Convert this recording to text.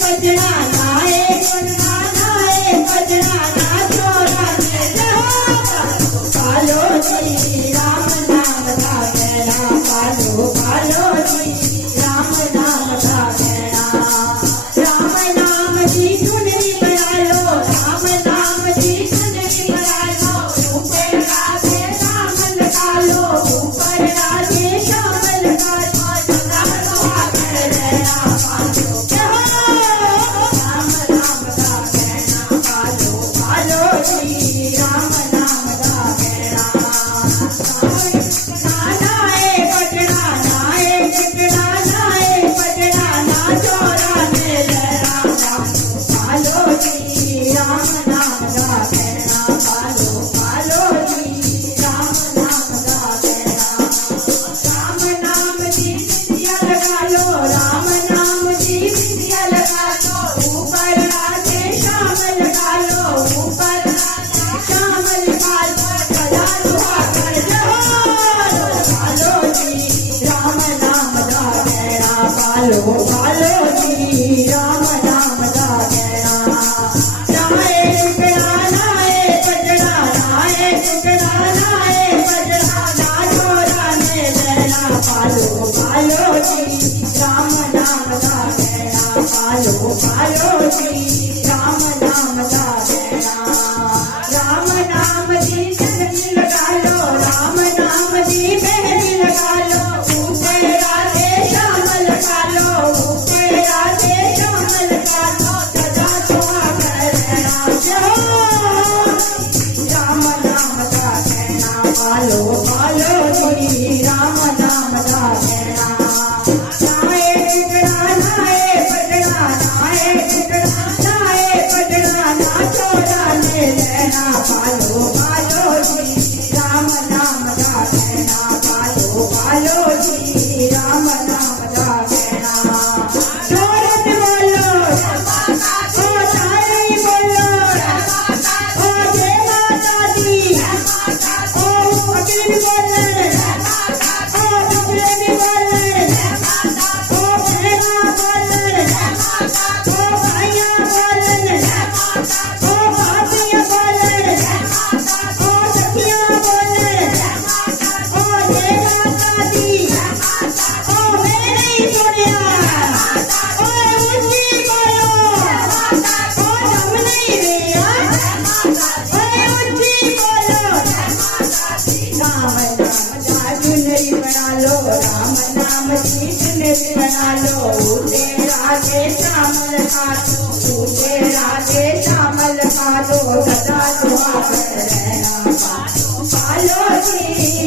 पजड़ा गाए गुनगाना पजड़ा नाचो राधे पालो जी राम नाम का कहना पालो पालो जी राम नाम का कहना राम नाम जी चुनरी बना लो राम नाम जी चुनरी बना लो ऊपर राधे श्याम लगा लो ऊपर राधे श्याम लगा लो सदा सुहागन रहना पालो राम नाम का कहना पालो पालो जी राम नाम का कहना नाए पटना नाए टिकड़ा नाए पटना नाचो राधे लहरा पालो जी राम नाम का कहना पालो पालो जी राम नाम का कहना राम नाम जी बिंदिया लगा लो राम नाम जी बिंदिया लगा लो ऊपर राधे श्याम लगा लो ऊपर राधे श्याम लगा लो सदा सुहागन पालो जी राम नाम का कहना पालो पालो जी राम नाम का कहना नाए टिकड़ा नाए पजड़ा नाए टिकड़ा नाए पजड़ा नाचो राधे लहरा पालो पालो जी राम नाम का कहना पालो पालो जी राम नाम का कहना राम नाम जी चंदनी लगा लो राम नाम जी मेहंदी लगा लो ऊपर राधे श्याम लगा लो ऊपर राधे श्याम लगा लो सदा सुहागन रहना राम नाम का कहना पालो पालो जी राम नाम का कहना नाए टिकड़ा नाए पजड़ा नाए टिकड़ा नाए पजड़ा नाचो राधे लहरा पालो पालो जी राम नाम का कहना पालो पालो जी राम नाम का कहना जोरत बोलो ओ तारी बोलो ओ जय माता दी ओ फकीर बोले ओ दुबले भी बोले ओ बहना बोले ओ भाइया बोले ओ भाभिया बोले ओ सखिया बोले ओ जय माता दी ओ मेरी दुनिया ओ ऊंची बोलो ओ दम नहीं रिया ओ ऊंची बोलो राम नाम का चुनरी बना लो राम नाम की चुनरी बना लो ऊटे राधे श्याम लगा लो ऊटे राधे श्याम लगा लो सदा सुहागन रहना पालो जी